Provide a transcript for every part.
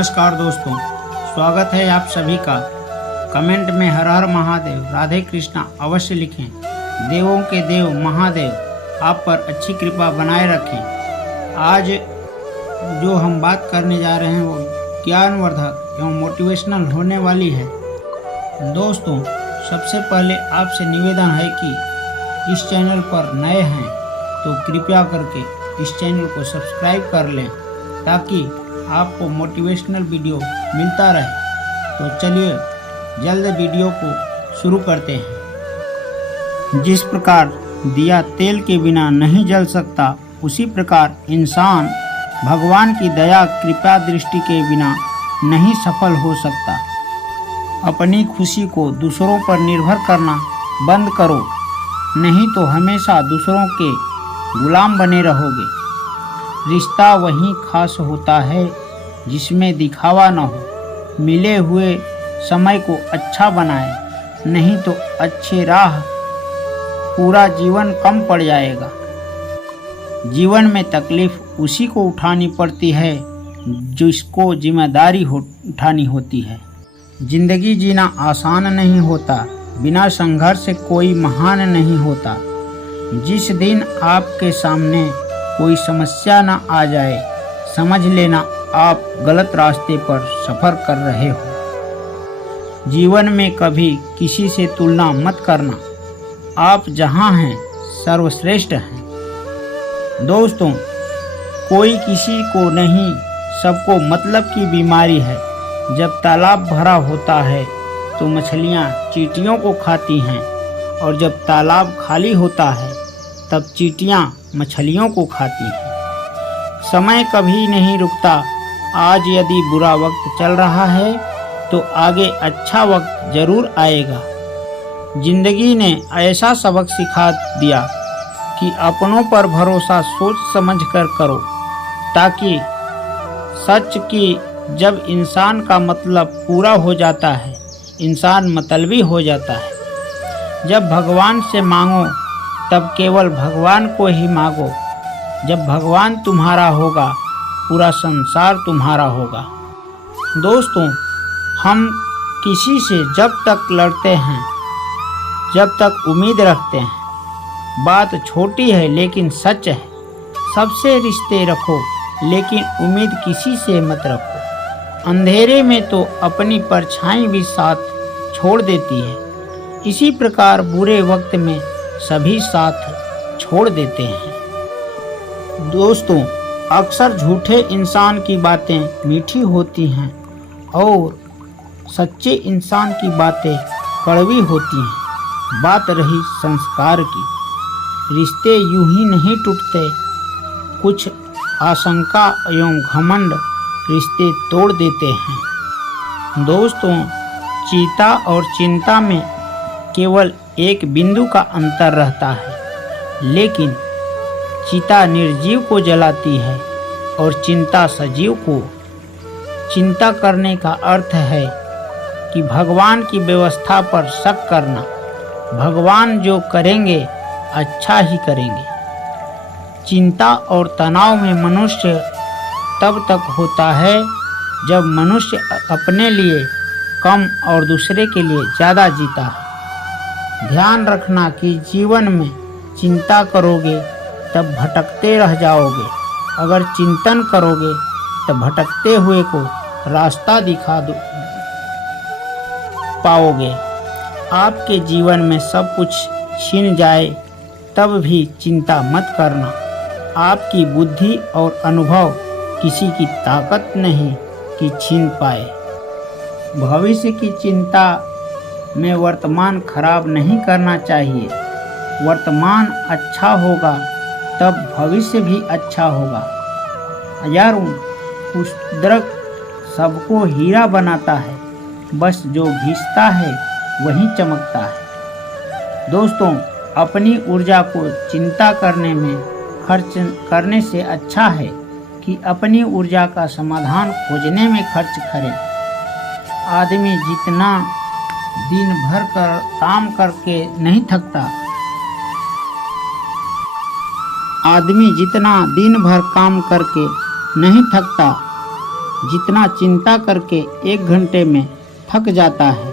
नमस्कार दोस्तों, स्वागत है आप सभी का। कमेंट में हर हर महादेव, राधे कृष्णा अवश्य लिखें। देवों के देव महादेव आप पर अच्छी कृपा बनाए रखें। आज जो हम बात करने जा रहे हैं वो ज्ञानवर्धक एवं मोटिवेशनल होने वाली है। दोस्तों, सबसे पहले आपसे निवेदन है कि इस चैनल पर नए हैं तो कृपया करके इस चैनल को सब्सक्राइब कर लें ताकि आपको मोटिवेशनल वीडियो मिलता रहे। तो चलिए जल्द वीडियो को शुरू करते हैं। जिस प्रकार दिया तेल के बिना नहीं जल सकता, उसी प्रकार इंसान भगवान की दया कृपा दृष्टि के बिना नहीं सफल हो सकता। अपनी खुशी को दूसरों पर निर्भर करना बंद करो, नहीं तो हमेशा दूसरों के गुलाम बने रहोगे। रिश्ता वही खास होता है जिसमें दिखावा न हो। मिले हुए समय को अच्छा बनाए, नहीं तो अच्छे राह पूरा जीवन कम पड़ जाएगा। जीवन में तकलीफ उसी को उठानी पड़ती है जिसको जिम्मेदारी उठानी होती है। जिंदगी जीना आसान नहीं होता, बिना संघर्ष से कोई महान नहीं होता। जिस दिन आपके सामने कोई समस्या न आ जाए, समझ लेना आप गलत रास्ते पर सफ़र कर रहे हो। जीवन में कभी किसी से तुलना मत करना, आप जहाँ हैं सर्वश्रेष्ठ हैं। दोस्तों, कोई किसी को नहीं, सबको मतलब की बीमारी है। जब तालाब भरा होता है तो मछलियाँ चींटियों को खाती हैं, और जब तालाब खाली होता है तब चींटियाँ मछलियों को खाती हैं। समय कभी नहीं रुकता। आज यदि बुरा वक्त चल रहा है तो आगे अच्छा वक्त जरूर आएगा। जिंदगी ने ऐसा सबक सिखा दिया कि अपनों पर भरोसा सोच समझ कर करो, ताकि सच कि जब इंसान का मतलब पूरा हो जाता है, इंसान मतलबी हो जाता है। जब भगवान से मांगो तब केवल भगवान को ही मांगो। जब भगवान तुम्हारा होगा, पूरा संसार तुम्हारा होगा। दोस्तों, हम किसी से जब तक लड़ते हैं, जब तक उम्मीद रखते हैं, बात छोटी है लेकिन सच है। सबसे रिश्ते रखो लेकिन उम्मीद किसी से मत रखो। अंधेरे में तो अपनी परछाई भी साथ छोड़ देती है। इसी प्रकार बुरे वक्त में सभी साथ छोड़ देते हैं। दोस्तों, अक्सर झूठे इंसान की बातें मीठी होती हैं और सच्चे इंसान की बातें कड़वी होती हैं। बात रही संस्कार की, रिश्ते यूं ही नहीं टूटते। कुछ आशंका एवं घमंड रिश्ते तोड़ देते हैं। दोस्तों, चीता और चिंता में केवल एक बिंदु का अंतर रहता है, लेकिन चिता निर्जीव को जलाती है और चिंता सजीव को। चिंता करने का अर्थ है कि भगवान की व्यवस्था पर शक करना। भगवान जो करेंगे अच्छा ही करेंगे। चिंता और तनाव में मनुष्य तब तक होता है जब मनुष्य अपने लिए कम और दूसरे के लिए ज़्यादा जीता है। ध्यान रखना कि जीवन में चिंता करोगे तब भटकते रह जाओगे। अगर चिंतन करोगे तब भटकते हुए को रास्ता दिखा पाओगे। आपके जीवन में सब कुछ छिन जाए तब भी चिंता मत करना। आपकी बुद्धि और अनुभव किसी की ताकत नहीं कि छीन पाए। भविष्य की चिंता में वर्तमान खराब नहीं करना चाहिए। वर्तमान अच्छा होगा तब भविष्य भी अच्छा होगा। यारों, कुदरत सबको हीरा बनाता है, बस जो घिसता है वही चमकता है। दोस्तों, अपनी ऊर्जा को चिंता करने में खर्च करने से अच्छा है कि अपनी ऊर्जा का समाधान खोजने में खर्च करें। आदमी जितना दिन भर काम करके नहीं थकता, आदमी जितना दिन भर काम करके नहीं थकता, जितना चिंता करके 1 घंटे में थक जाता है।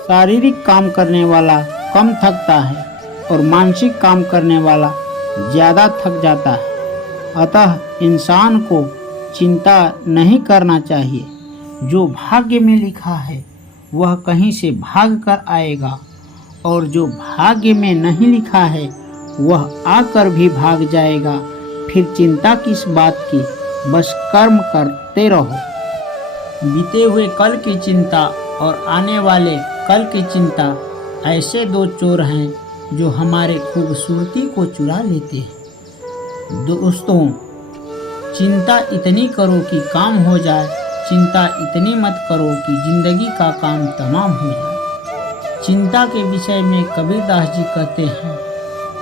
शारीरिक काम करने वाला कम थकता है और मानसिक काम करने वाला ज़्यादा थक जाता है। अतः इंसान को चिंता नहीं करना चाहिए। जो भाग्य में लिखा है वह कहीं से भाग कर आएगा, और जो भाग्य में नहीं लिखा है वह आकर भी भाग जाएगा। फिर चिंता किस बात की, बस कर्म करते रहो। बीते हुए कल की चिंता और आने वाले कल की चिंता ऐसे 2 चोर हैं जो हमारे खूबसूरती को चुरा लेते हैं। दोस्तों, चिंता इतनी करो कि काम हो जाए, चिंता इतनी मत करो कि जिंदगी का काम तमाम हो जाए। चिंता के विषय में कबीरदास जी कहते हैं,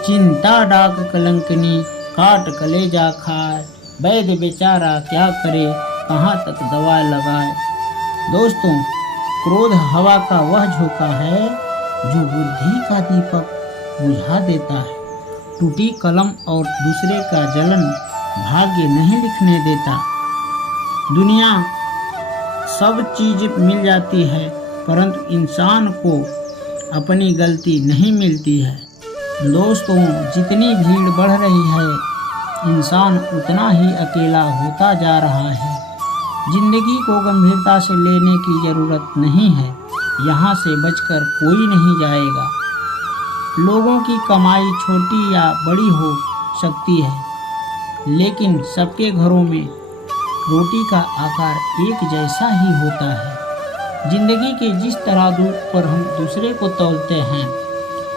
चिंता डाक कलंकनी काट कलेजा खाए, वैद्य बेचारा क्या करे कहाँ तक दवा लगाए। दोस्तों, क्रोध हवा का वह झोंका है जो बुद्धि का दीपक बुझा देता है। टूटी कलम और दूसरे का जलन भाग्य नहीं लिखने देता। दुनिया सब चीज मिल जाती है, परंतु इंसान को अपनी गलती नहीं मिलती है। दोस्तों, जितनी भीड़ बढ़ रही है, इंसान उतना ही अकेला होता जा रहा है। जिंदगी को गंभीरता से लेने की ज़रूरत नहीं है। यहाँ से बचकर कोई नहीं जाएगा। लोगों की कमाई छोटी या बड़ी हो सकती है, लेकिन सबके घरों में रोटी का आकार एक जैसा ही होता है। जिंदगी के जिस तरह दूर पर हम दूसरे को तौलते हैं,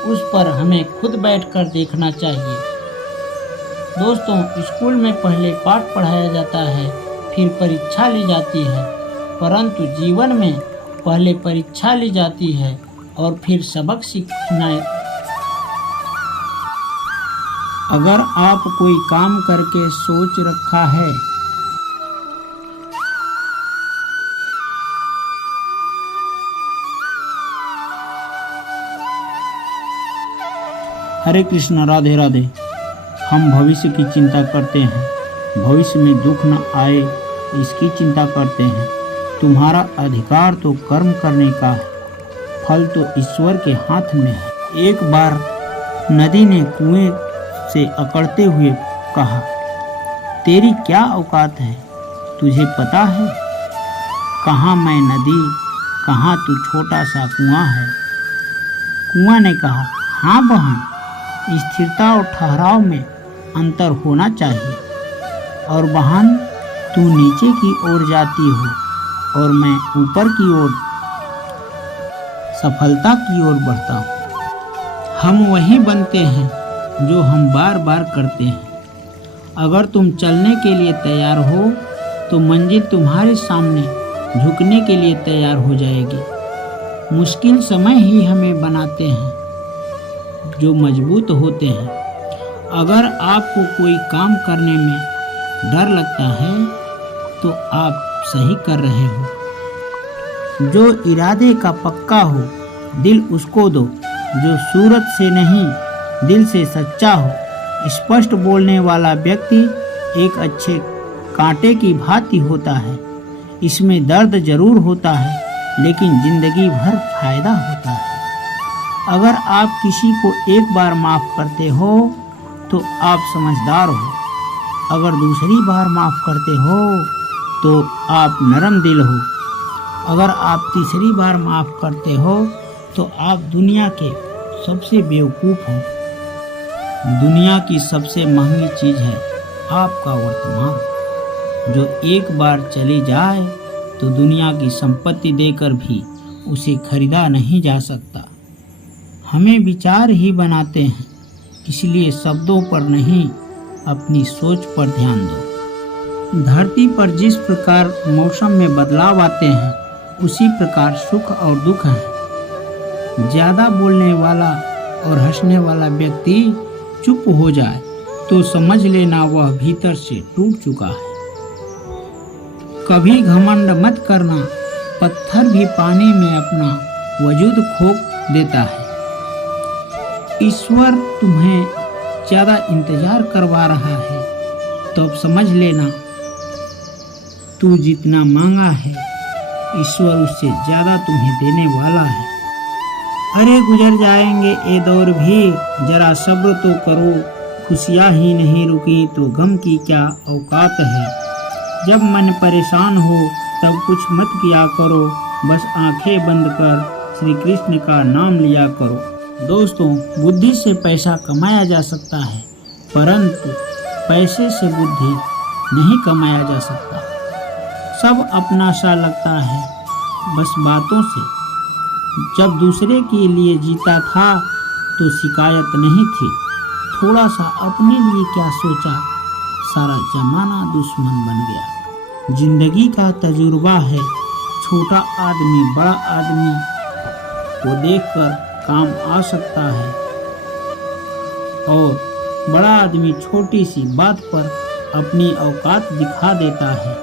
उस पर हमें खुद बैठकर देखना चाहिए। दोस्तों, स्कूल में पहले पाठ पढ़ाया जाता है, फिर परीक्षा ली जाती है, परंतु जीवन में पहले परीक्षा ली जाती है और फिर सबक सीखना। अगर आप कोई काम करके सोच रखा है हरे कृष्ण, राधे राधे। हम भविष्य की चिंता करते हैं, भविष्य में दुख न आए इसकी चिंता करते हैं। तुम्हारा अधिकार तो कर्म करने का है, फल तो ईश्वर के हाथ में है। एक बार नदी ने कुएं से अकड़ते हुए कहा, तेरी क्या औकात है, तुझे पता है? कहाँ मैं नदी, कहाँ तू छोटा सा कुआं है। कुआं ने कहा, हाँ बहन, स्थिरता और ठहराव में अंतर होना चाहिए। और बहन, तू नीचे की ओर जाती हो और मैं ऊपर की ओर सफलता की ओर बढ़ता हूँ। हम वही बनते हैं जो हम बार बार करते हैं। अगर तुम चलने के लिए तैयार हो तो मंजिल तुम्हारे सामने झुकने के लिए तैयार हो जाएगी। मुश्किल समय ही हमें बनाते हैं जो मजबूत होते हैं। अगर आपको कोई काम करने में डर लगता है तो आप सही कर रहे हो। जो इरादे का पक्का हो दिल उसको दो, जो सूरत से नहीं दिल से सच्चा हो। स्पष्ट बोलने वाला व्यक्ति एक अच्छे कांटे की भांति होता है। इसमें दर्द जरूर होता है, लेकिन जिंदगी भर फायदा होता है। अगर आप किसी को एक बार माफ़ करते हो तो आप समझदार हो। अगर दूसरी बार माफ़ करते हो तो आप नरम दिल हो। अगर आप तीसरी बार माफ़ करते हो तो आप दुनिया के सबसे बेवकूफ़ हो। दुनिया की सबसे महंगी चीज़ है आपका वर्तमान। जो एक बार चली जाए तो दुनिया की संपत्ति देकर भी उसे खरीदा नहीं जा सकता। हमें विचार ही बनाते हैं, इसलिए शब्दों पर नहीं अपनी सोच पर ध्यान दो। धरती पर जिस प्रकार मौसम में बदलाव आते हैं, उसी प्रकार सुख और दुख हैं। ज़्यादा बोलने वाला और हंसने वाला व्यक्ति चुप हो जाए तो समझ लेना वह भीतर से टूट चुका है। कभी घमंड मत करना, पत्थर भी पानी में अपना वजूद खो देता है। ईश्वर तुम्हें ज़्यादा इंतजार करवा रहा है तो अब समझ लेना तू जितना मांगा है ईश्वर उससे ज्यादा तुम्हें देने वाला है। अरे गुजर जाएंगे ये दौर भी, जरा सब्र तो करो, खुशियाँ ही नहीं रुकी तो गम की क्या औकात है। जब मन परेशान हो तब कुछ मत किया करो, बस आंखें बंद कर श्री कृष्ण का नाम लिया करो। दोस्तों, बुद्धि से पैसा कमाया जा सकता है, परंतु पैसे से बुद्धि नहीं कमाया जा सकता। सब अपना सा लगता है बस बातों से। जब दूसरे के लिए जीता था तो शिकायत नहीं थी, थोड़ा सा अपने लिए क्या सोचा, सारा जमाना दुश्मन बन गया। जिंदगी का तजुर्बा है, छोटा आदमी बड़ा आदमी को देखकर काम आ सकता है और बड़ा आदमी छोटी सी बात पर अपनी औकात दिखा देता है।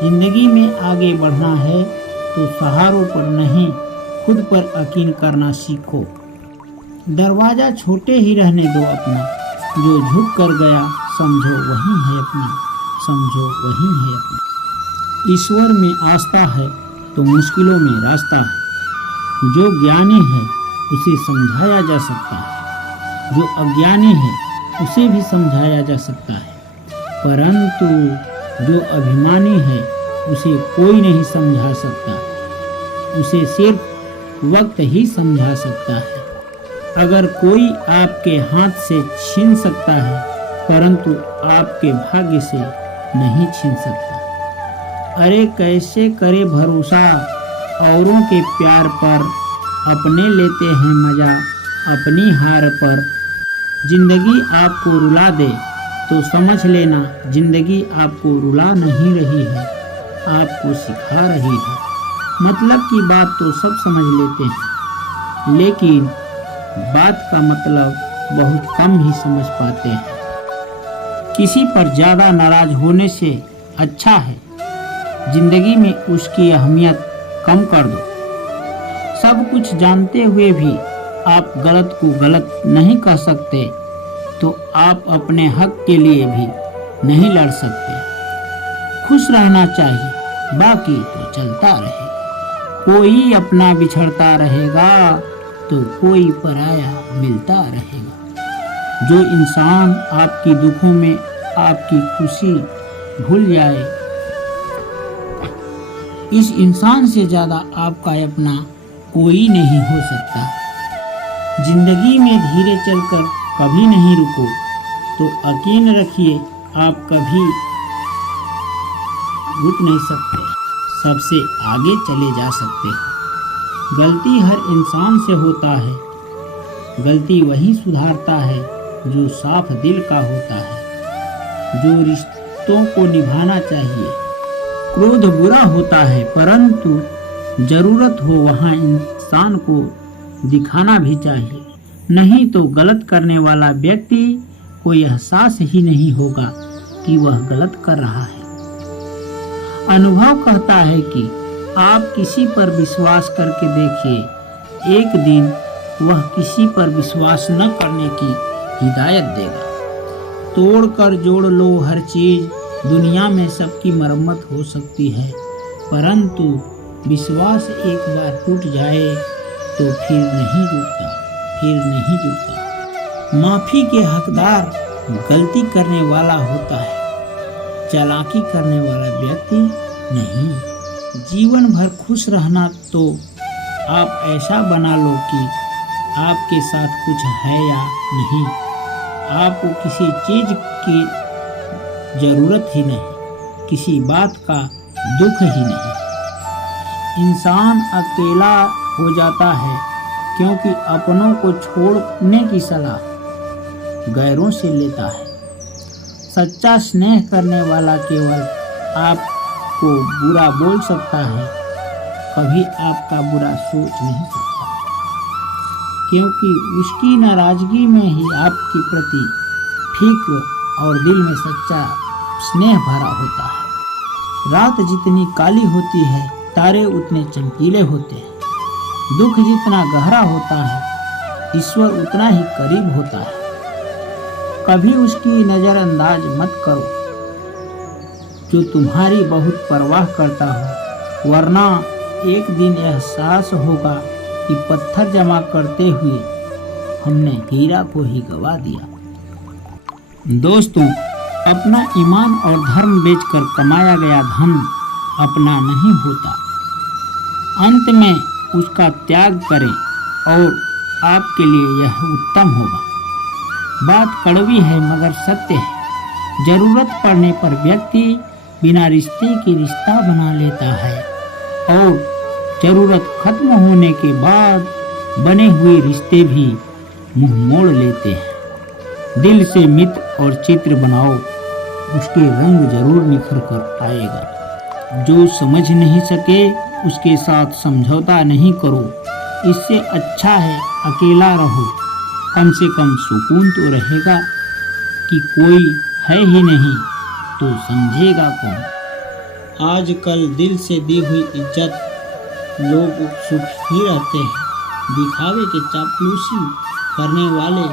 जिंदगी में आगे बढ़ना है तो सहारों पर नहीं, खुद पर यकीन करना सीखो। दरवाजा छोटे ही रहने दो अपना, जो झुक कर गया समझो वही है अपना, समझो वही है अपना। ईश्वर में आस्था है तो मुश्किलों में रास्ता है। जो ज्ञानी है उसे समझाया जा सकता है, जो अज्ञानी है उसे भी समझाया जा सकता है, परंतु जो अभिमानी है उसे कोई नहीं समझा सकता, उसे सिर्फ वक्त ही समझा सकता है। अगर कोई आपके हाथ से छीन सकता है, परंतु आपके भाग्य से नहीं छीन सकता। अरे कैसे करे भरोसा औरों के प्यार पर, अपने लेते हैं मजा अपनी हार पर। जिंदगी आपको रुला दे तो समझ लेना जिंदगी आपको रुला नहीं रही है, आपको सिखा रही है। मतलब की बात तो सब समझ लेते हैं, लेकिन बात का मतलब बहुत कम ही समझ पाते हैं। किसी पर ज़्यादा नाराज होने से अच्छा है जिंदगी में उसकी अहमियत कम कर दो। सब कुछ जानते हुए भी आप गलत को गलत नहीं कह सकते, तो आप अपने हक के लिए भी नहीं लड़ सकते। खुश रहना चाहिए, बाकी तो चलता रहेगा। कोई अपना बिछड़ता रहेगा तो कोई पराया मिलता रहेगा। जो इंसान आपकी दुखों में आपकी खुशी भूल जाए, इस इंसान से ज़्यादा आपका अपना कोई नहीं हो सकता। जिंदगी में धीरे चलकर कभी नहीं रुको, तो यकीन रखिए आप कभी रुक नहीं सकते, सबसे आगे चले जा सकते हैं। गलती हर इंसान से होता है, गलती वही सुधारता है जो साफ दिल का होता है, जो रिश्तों को निभाना चाहिए। क्रोध बुरा होता है, परंतु जरूरत हो वहाँ इंसान को दिखाना भी चाहिए, नहीं तो गलत करने वाला व्यक्ति को एहसास ही नहीं होगा कि वह गलत कर रहा है। अनुभव कहता है कि आप किसी पर विश्वास करके देखिए, एक दिन वह किसी पर विश्वास न करने की हिदायत देगा। तोड़ कर जोड़ लो हर चीज, दुनिया में सबकी मरम्मत हो सकती है, परंतु विश्वास एक बार टूट जाए तो फिर नहीं जुड़ता, फिर नहीं जुड़ता। माफी के हकदार गलती करने वाला होता है, चालाकी करने वाला व्यक्ति नहीं। जीवन भर खुश रहना तो आप ऐसा बना लो कि आपके साथ कुछ है या नहीं, आपको किसी चीज की जरूरत ही नहीं, किसी बात का दुख ही नहीं। इंसान अकेला हो जाता है क्योंकि अपनों को छोड़ने की सलाह गैरों से लेता है। सच्चा स्नेह करने वाला केवल आपको बुरा बोल सकता है, कभी आपका बुरा सोच नहीं सकता, क्योंकि उसकी नाराजगी में ही आपके प्रति फिक्र और दिल में सच्चा स्नेह भरा होता है। रात जितनी काली होती है, तारे उतने चमकीले होते हैं। दुख जितना गहरा होता है, ईश्वर उतना ही करीब होता है। कभी उसकी नज़रअंदाज मत करो। जो तुम्हारी बहुत परवाह करता हो, वरना एक दिन एहसास होगा कि पत्थर जमा करते हुए हमने हीरा को ही गवा दिया। दोस्तों, अपना ईमान और धर्म बेचकर कमाया गया धन अपना नहीं होता। अंत में उसका त्याग करें और आपके लिए यह उत्तम होगा। बात कड़वी है मगर सत्य है। जरूरत पड़ने पर व्यक्ति बिना रिश्ते के रिश्ता बना लेता है और जरूरत खत्म होने के बाद बने हुए रिश्ते भी मुंह मोड़ लेते हैं। दिल से मित्र और चित्र बनाओ, उसके रंग जरूर निखर कर आएगा। जो समझ नहीं सके उसके साथ समझौता नहीं करो। इससे अच्छा है अकेला रहो, कम से कम सुकून तो रहेगा कि कोई है ही नहीं तो समझेगा कौन। आजकल दिल से दी हुई इज्जत लोग सुख ही रहते हैं। दिखावे के चापलूसी करने वाले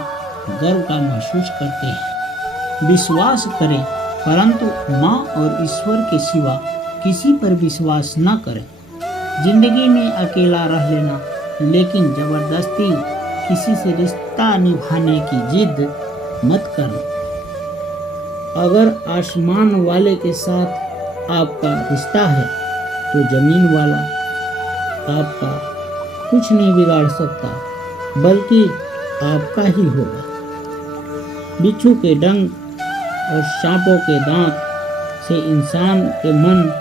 गर्व का महसूस करते हैं। विश्वास करें परंतु माँ और ईश्वर के सिवा किसी पर विश्वास न करें। जिंदगी में अकेला रह लेना, लेकिन जबरदस्ती किसी से रिश्ता निभाने की जिद मत करना। अगर आसमान वाले के साथ आपका रिश्ता है तो जमीन वाला आपका कुछ नहीं बिगाड़ सकता, बल्कि आपका ही होगा। बिच्छू के डंक और सांपों के दांत से इंसान के मन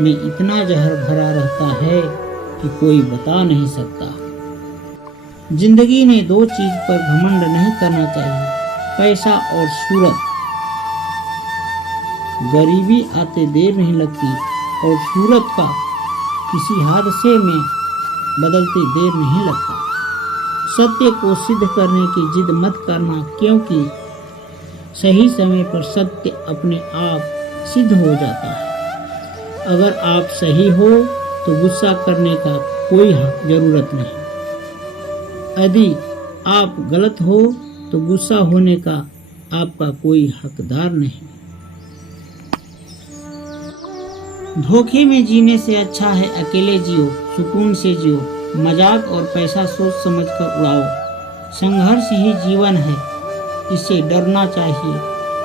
में इतना जहर भरा रहता है कि कोई बता नहीं सकता। जिंदगी में दो चीज पर घमंड नहीं करना चाहिए, पैसा और सूरत। गरीबी आते देर नहीं लगती और सूरत का किसी हादसे में बदलते देर नहीं लगता। सत्य को सिद्ध करने की जिद मत करना, क्योंकि सही समय पर सत्य अपने आप सिद्ध हो जाता है। अगर आप सही हो तो गुस्सा करने का कोई जरूरत नहीं। यदि आप गलत हो तो गुस्सा होने का आपका कोई हकदार नहीं। धोखे में जीने से अच्छा है अकेले जियो, सुकून से जियो। मजाक और पैसा सोच समझ कर उड़ाओ। संघर्ष ही जीवन है, इससे डरना चाहिए,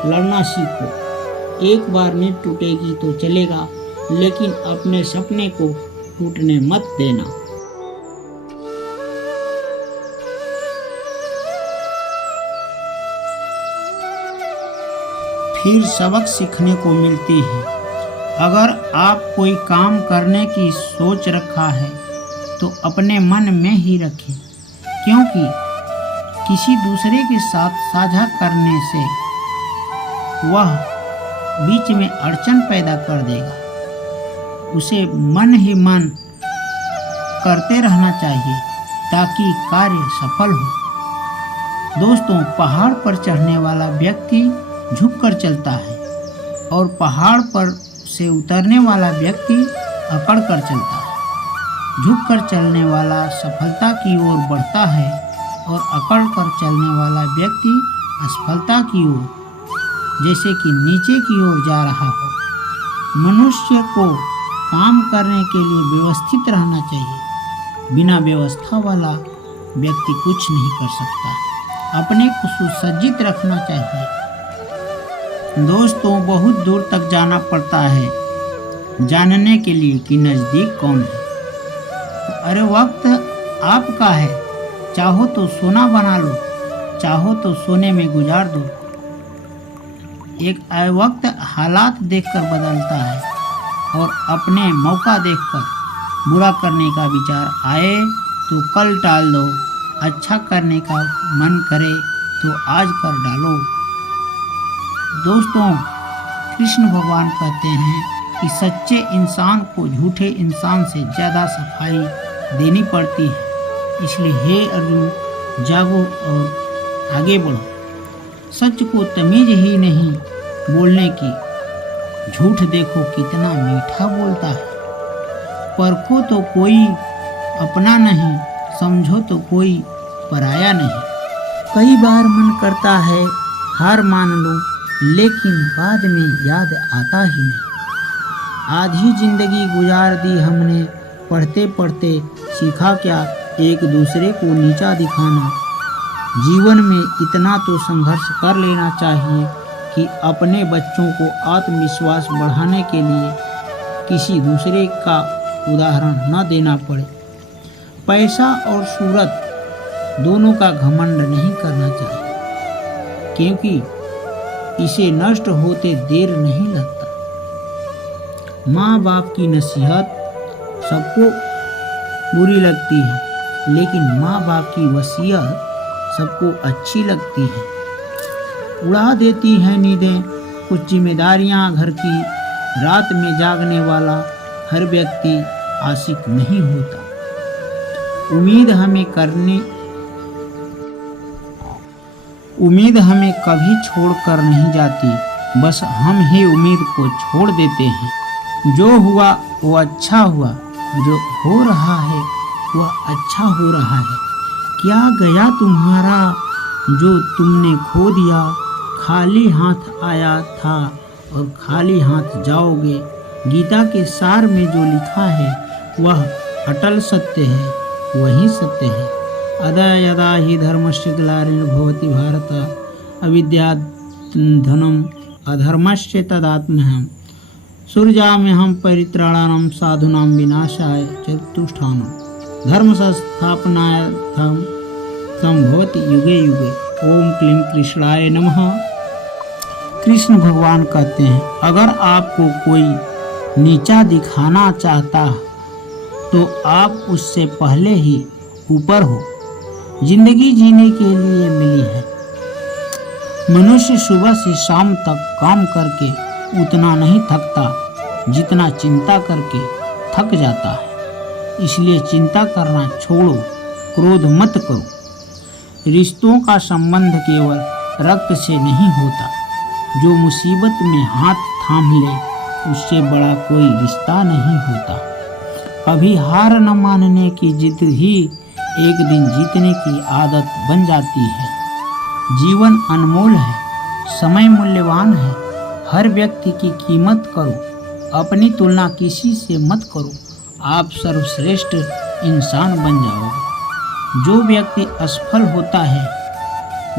लड़ना सीखो। एक बार नींद टूटेगी तो चलेगा, लेकिन अपने सपने को टूटने मत देना। फिर सबक सीखने को मिलती है। अगर आप कोई काम करने की सोच रखा है तो अपने मन में ही रखें, क्योंकि किसी दूसरे के साथ साझा करने से वह बीच में अड़चन पैदा कर देगा। उसे मन ही मन करते रहना चाहिए ताकि कार्य सफल हो। दोस्तों, पहाड़ पर चढ़ने वाला व्यक्ति झुककर चलता है और पहाड़ पर से उतरने वाला व्यक्ति अकड़ कर चलता है। झुककर चलने वाला सफलता की ओर बढ़ता है और अकड़ कर चलने वाला व्यक्ति असफलता की ओर, जैसे कि नीचे की ओर जा रहा हो। मनुष्य को काम करने के लिए व्यवस्थित रहना चाहिए। बिना व्यवस्था वाला व्यक्ति कुछ नहीं कर सकता। अपने को सुसज्जित रखना चाहिए। दोस्तों, बहुत दूर तक जाना पड़ता है जानने के लिए कि नज़दीक कौन है। अरे वक्त आपका है, चाहो तो सोना बना लो, चाहो तो सोने में गुजार दो। एक वक्त हालात देखकर बदलता है और अपने मौका देखकर बुरा करने का विचार आए तो कल टाल दो। अच्छा करने का मन करे तो आज कर डालो। दोस्तों, कृष्ण भगवान कहते हैं कि सच्चे इंसान को झूठे इंसान से ज़्यादा सफाई देनी पड़ती है। इसलिए हे अर्जुन, जागो और आगे बढ़ो। सच को तमीज ही नहीं बोलने की। झूठ देखो कितना मीठा बोलता है। परखो तो कोई अपना नहीं, समझो तो कोई पराया नहीं। कई बार मन करता है हार मान लो, लेकिन बाद में याद आता ही नहीं। आधी जिंदगी गुजार दी हमने, पढ़ते पढ़ते सीखा क्या एक दूसरे को नीचा दिखाना। जीवन में इतना तो संघर्ष कर लेना चाहिए कि अपने बच्चों को आत्मविश्वास बढ़ाने के लिए किसी दूसरे का उदाहरण न देना पड़े। पैसा और शोहरत दोनों का घमंड नहीं करना चाहिए, क्योंकि इसे नष्ट होते देर नहीं लगता। माँ बाप की नसीहत सबको बुरी लगती है, लेकिन माँ बाप की वसीयत सबको अच्छी लगती है। उड़ा देती है नींदें कुछ जिम्मेदारियां घर की, रात में जागने वाला हर व्यक्ति आशिक नहीं होता। उम्मीद हमें कभी छोड़ कर नहीं जाती, बस हम ही उम्मीद को छोड़ देते हैं। जो हुआ वो अच्छा हुआ, जो हो रहा है वह अच्छा हो रहा है। क्या गया तुम्हारा जो तुमने खो दिया, खाली हाथ आया था और खाली हाथ जाओगे। गीता के सार में जो लिखा है वह अटल सत्य है, वही सत्य है। अदा यदा हि धर्मस्य ग्लानिर्भवति भारत अविद्याधनम अधर्मस्य तदात्म्यहम् सृजाम्यहं परित्राणाय साधूनां विनाशाय चतुष्टानं धर्म संस्थापनार्थं संभवति युगे युगे। ओम क्लीं कृष्णाय नमः। कृष्ण भगवान कहते हैं, अगर आपको कोई नीचा दिखाना चाहता तो आप उससे पहले ही ऊपर हो। जिंदगी जीने के लिए मिली है। मनुष्य सुबह से शाम तक काम करके उतना नहीं थकता जितना चिंता करके थक जाता है। इसलिए चिंता करना छोड़ो, क्रोध मत करो। रिश्तों का संबंध केवल रक्त से नहीं होता। जो मुसीबत में हाथ थाम ले उससे बड़ा कोई रिश्ता नहीं होता। कभी हार न मानने की जिद ही एक दिन जीतने की आदत बन जाती है। जीवन अनमोल है, समय मूल्यवान है। हर व्यक्ति की कीमत करो, अपनी तुलना किसी से मत करो। आप सर्वश्रेष्ठ इंसान बन जाओगे। जो व्यक्ति असफल होता है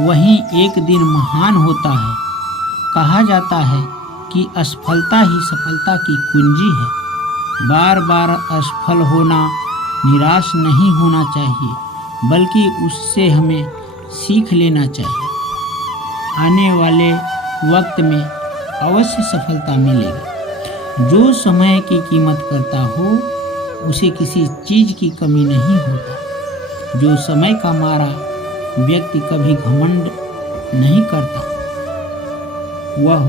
वही एक दिन महान होता है। कहा जाता है कि असफलता ही सफलता की कुंजी है। बार बार असफल होना, निराश नहीं होना चाहिए, बल्कि उससे हमें सीख लेना चाहिए। आने वाले वक्त में अवश्य सफलता मिलेगी। जो समय की कीमत करता हो उसे किसी चीज़ की कमी नहीं होता। जो समय का मारा व्यक्ति कभी घमंड नहीं करता, वह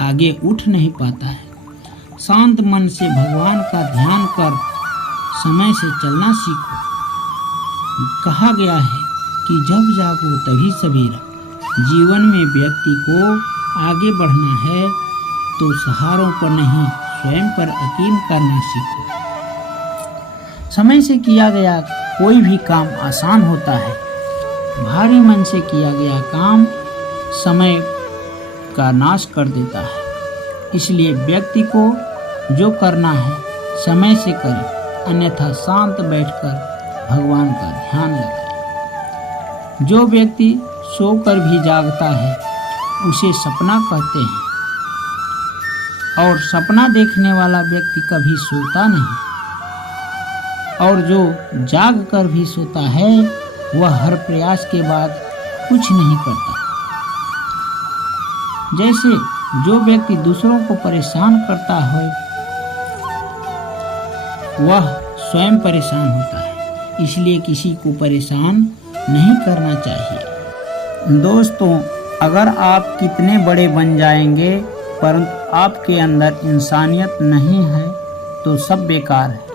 आगे उठ नहीं पाता है। शांत मन से भगवान का ध्यान कर समय से चलना सीखो। कहा गया है कि जब जागो तभी सवेरा। जीवन में व्यक्ति को आगे बढ़ना है तो सहारों पर नहीं, स्वयं पर यकीन करना सीखो। समय से किया गया कोई भी काम आसान होता है। भारी मन से किया गया काम समय का नाश कर देता है। इसलिए व्यक्ति को जो करना है समय से करे, अन्यथा शांत बैठकर भगवान का ध्यान लगाए। जो व्यक्ति सोकर भी जागता है उसे सपना कहते हैं, और सपना देखने वाला व्यक्ति कभी सोता नहीं। और जो जाग कर भी सोता है वह हर प्रयास के बाद कुछ नहीं करता। जैसे जो व्यक्ति दूसरों को परेशान करता है वह स्वयं परेशान होता है। इसलिए किसी को परेशान नहीं करना चाहिए। दोस्तों, अगर आप कितने बड़े बन जाएंगे परंतु आपके अंदर इंसानियत नहीं है तो सब बेकार है।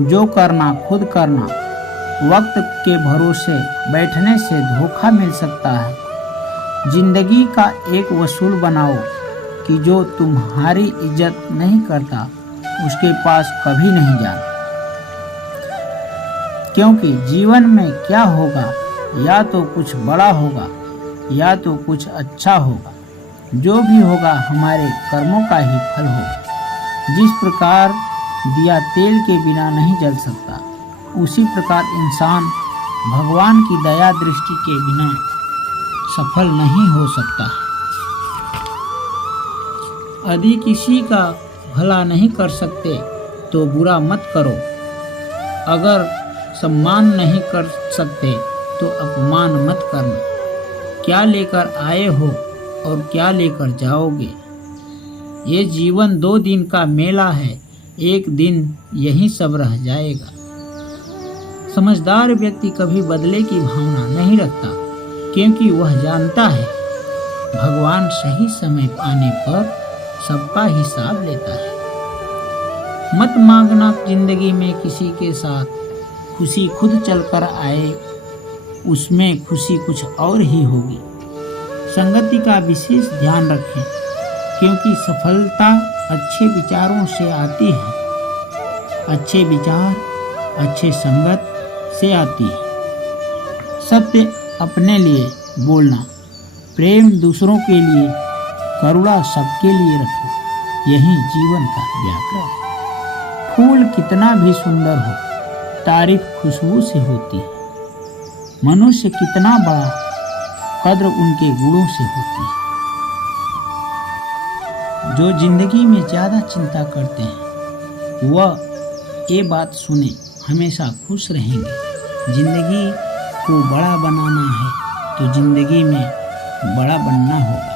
जो करना खुद करना। वक्त के भरोसे बैठने से धोखा मिल सकता है। जिंदगी का एक वसूल बनाओ कि जो तुम्हारी इज्जत नहीं करता उसके पास कभी नहीं जाना। क्योंकि जीवन में क्या होगा, या तो कुछ बड़ा होगा या तो कुछ अच्छा होगा। जो भी होगा हमारे कर्मों का ही फल होगा। जिस प्रकार दिया तेल के बिना नहीं जल सकता, उसी प्रकार इंसान भगवान की दया दृष्टि के बिना सफल नहीं हो सकता। यदि किसी का भला नहीं कर सकते तो बुरा मत करो। अगर सम्मान नहीं कर सकते तो अपमान मत करना। क्या लेकर आए हो और क्या लेकर जाओगे? ये जीवन 2 दिन का मेला है, एक दिन यही सब रह जाएगा। समझदार व्यक्ति कभी बदले की भावना नहीं रखता, क्योंकि वह जानता है भगवान सही समय आने पर सबका हिसाब लेता है। मत मांगना जिंदगी में किसी के साथ खुशी खुद चलकर आए, उसमें खुशी कुछ और ही होगी। संगति का विशेष ध्यान रखें, क्योंकि सफलता अच्छे विचारों से आती है। अच्छे विचार अच्छे संगत से आती है। सत्य अपने लिए बोलना, प्रेम दूसरों के लिए, करुणा सबके लिए रखना, यही जीवन का व्याकरण। फूल कितना भी सुंदर हो, तारीफ खुशबू से होती है। मनुष्य कितना बड़ा, कद्र उनके गुणों से होती है। जो जिंदगी में ज़्यादा चिंता करते हैं वह ये बात सुने, हमेशा खुश रहेंगे। जिंदगी को बड़ा बनाना है तो जिंदगी में बड़ा बनना होगा।